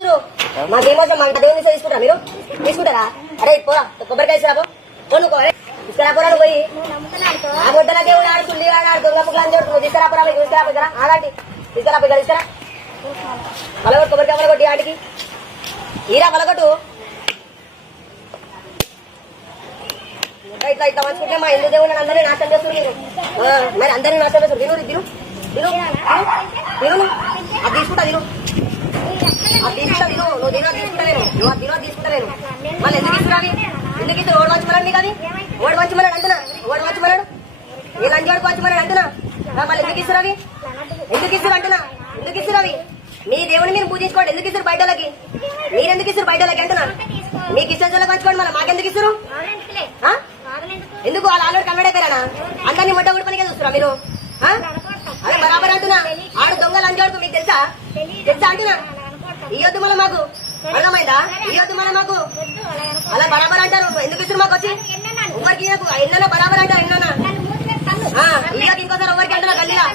మాకేమో మా దేవుని తీసుకుంటారా మీరు తీసుకుంటారా? అరే పోరా కొబ్బరికాయ తీసుకురాబో కొనుక్కో తీసుకురాపోరా పోయి ఆ బొడ్డల దేవుడు ఆడు సుల్లి ఆడు దొంగ పుట్లని చూడు తీసుకురాపోరా తీసుకురా ఆగాంటి తీసుకురా తీసుకురా పలగొట్టు కొబ్బరికాయ పలగొట్టి ఆటికి ఈరా పలగొట్టు ఇట్లా ఇట్లా మంచుకుంటే మా హిందూ దేవుళ్ళని అందరినీ నాశనం చేస్తారు మీరు మరి అందరినీ నాశనం చేస్తారు తిను తిను తిను తిను అది తీసుకుంటా తిను అది తీసుకుంటా తిను నువ్వు తినో తీసుకుంటలేను నువ్వు అది తినో తీసుకుంటలేను మళ్ళీ ఎందుకు తీసుకురావి ఎందుకు ఇస్తారు ఓడి వంచమన్నాడు నీకు అది ఓడి వంచమన్నాడు అంటున్నా ఓడి వంచమన్నాడు ఏ లంజోడికి వంచమన్నాడు అంటున్నా మళ్ళీ ఎందుకు ఇస్తారు ఎందుకు ఇస్తారు అంటున్నా ఎందుకు ఇస్తారు అవి మీ దేవుని మీరు పూజించుకోండి ఎందుకు ఇస్తారు బయట వాళ్ళకి మీరెందుకు ఇస్తారు బయట వాళ్ళకి అంటున్నా మీకు ఇష్టం చోళ్ళకి పంచుకోండి మళ్ళీ మాకెందుకు ఇస్తారు ఎందుకు వాళ్ళ ఆల్రెడీ కనబడైపోయారా అందరినీ మొట్ట ఊడిపనికే చూస్తురా మీరు అదే బరాబర్ అంటున్నా ఆడు దొంగలు అంటాడు మీకు తెలుసా తెలుసా అంటున్నా ఇయ్యొద్దు మళ్ళీ మాకు అర్థమైందా ఇయ్యొద్దు మళ్ళీ మాకు అలా బరాబర్ అంటారు ఎందుకు ఇస్తారు మాకు వచ్చి ఎవరికి ఎన్న బరాబర్ అంటారు ఎన్న ఇయ్యకి ఇంకోసారి ఎవరికి అంటున్నా గల్లీలా